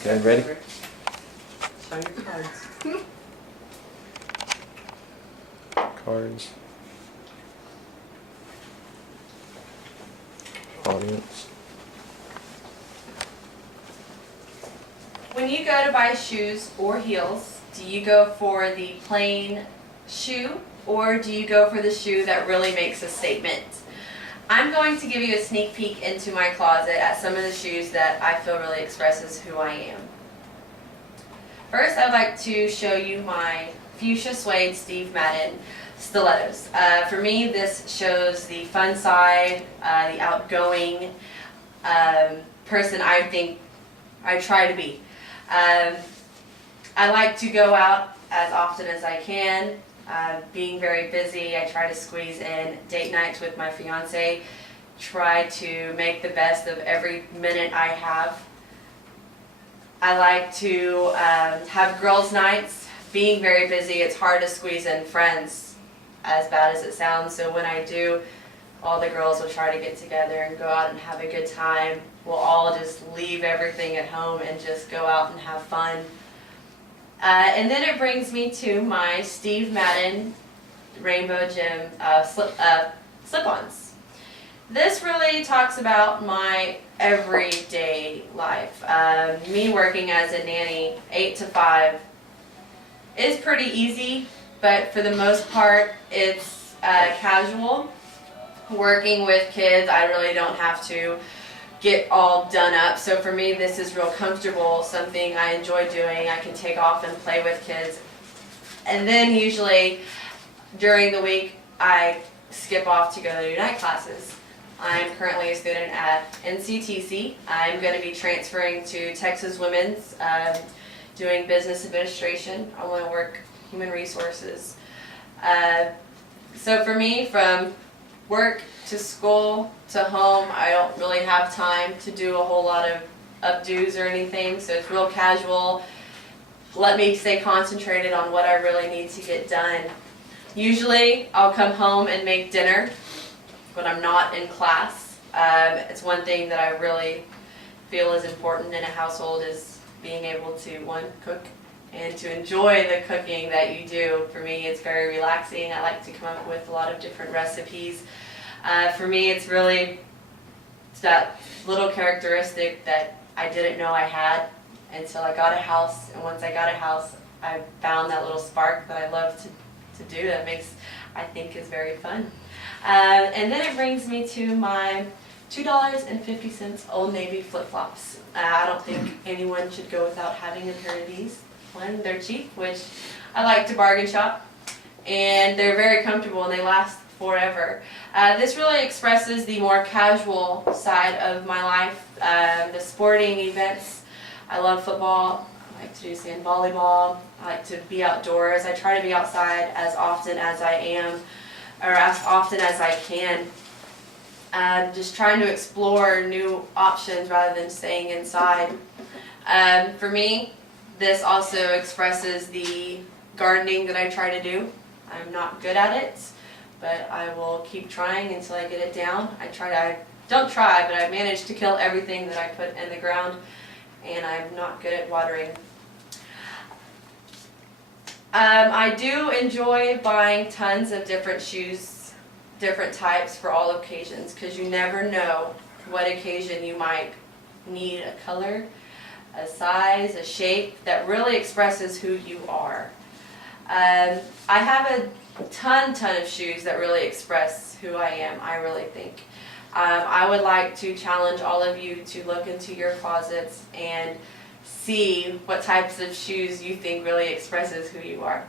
Okay, ready? Show your cards. Cards. Audience. When you go to buy shoes or heels, do you go for the plain shoe or do you go for the shoe that really makes a statement? I'm going to give you a sneak peek into my closet at some of the shoes that I feel really expresses who I am. First, I'd like to show you my fuchsia suede Steve Madden stilettos. For me, this shows the fun side, the outgoing person I think I try to be. I like to go out as often as I can. Being very busy, I try to squeeze in date nights with my fiance, try to make the best of every minute I have. I like to have girls' nights. Being very busy, it's hard to squeeze in friends, as bad as it sounds. So when I do, all the girls will try to get together and go out and have a good time. We'll all just leave everything at home and just go out and have fun. And then it brings me to my Steve Madden Rainbow Gym slip-ons. This really talks about my everyday life. Me working as a nanny 8 to 5 is pretty easy, but for the most part it's casual. Working with kids, I really don't have to get all done up. So for me, this is real comfortable, something I enjoy doing. I can take off and play with kids. And then usually during the week, I skip off to go to night classes. I'm currently a student at NCTC. I'm going to be transferring to Texas Women's, doing business administration. I want to work human resources. So for me, from work to school to home, I don't really have time to do a whole lot of updos or anything, so it's real casual. Let me stay concentrated on what I really need to get done. Usually I'll come home and make dinner when I'm not in class. It's one thing that I really feel is important in a household, is being able to, one, cook and to enjoy the cooking that you do. For me, it's very relaxing. I like to come up with a lot of different recipes. For me, it's that little characteristic that I didn't know I had until I got a house. And once I got a house, I found that little spark that I love to do that makes, I think, is very fun. And then it brings me to my $2.50 Old Navy flip-flops. I don't think anyone should go without having a pair of these. One, they're cheap, which I like to bargain shop, and they're very comfortable and they last forever. This really expresses the more casual side of my life, the sporting events. I love football. I like to do sand volleyball. I like to be outdoors. I try to be outside as often as I am, or as often as I can. Just trying to explore new options rather than staying inside. For me, this also expresses the gardening that I try to do. I'm not good at it, but I will keep trying until I get it down. I don't try, but I manage to kill everything that I put in the ground, and I'm not good at watering. I do enjoy buying tons of different shoes, different types for all occasions, because you never know what occasion you might need a color, a size, a shape that really expresses who you are. I have a ton of shoes that really express who I am, I really think. I would like to challenge all of you to look into your closets and see what types of shoes you think really expresses who you are.